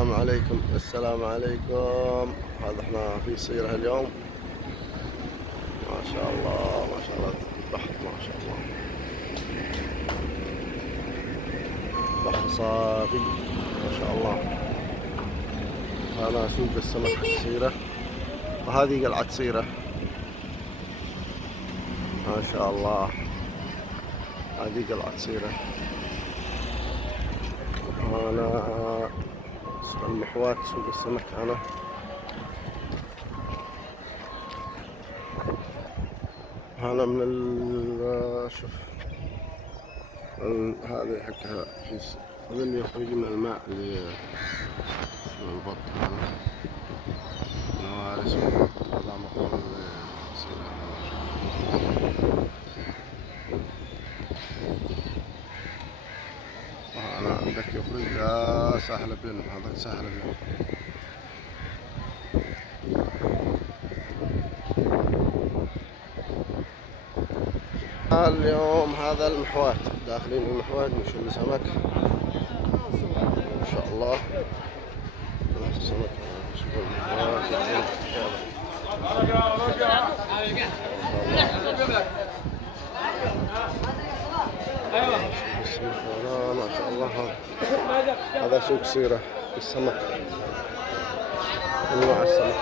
السلام عليكم. السلام عليكم. هذا احنا في صيرة اليوم. ما شاء الله ما شاء الله، البحر ما شاء الله، بحر صافي ما شاء الله. هذا سوق السمك في صيرة، وهذه قلعة صيرة ما شاء الله. هذه قلعة صيرة. هنا المحوات سوق السمك. هنا من شوف هذه حقها هذا اللي يخرج من الماء اللي من البط. هذا نوارس والبط، هذا مقر الصيرة. هنا عندك يخرج ساحل بين، هذاك ساحل بين. اليوم هذا المحوات، داخلين المحوات نشوف سمك ما شاء الله. السمك شوف المحوات ما شاء الله. هذا سوق صيرة السمك، انواع السمك.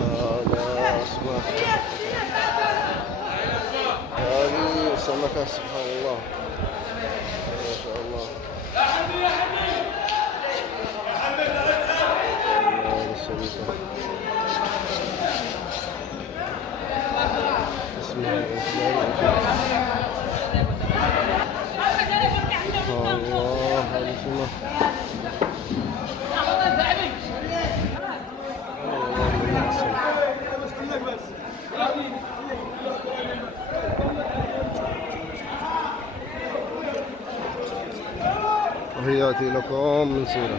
هذا اسماك، هذه سمكة سبحان الله ما شاء الله. اسمها الله، هذه سمك. تحياتي لكم من صيرة.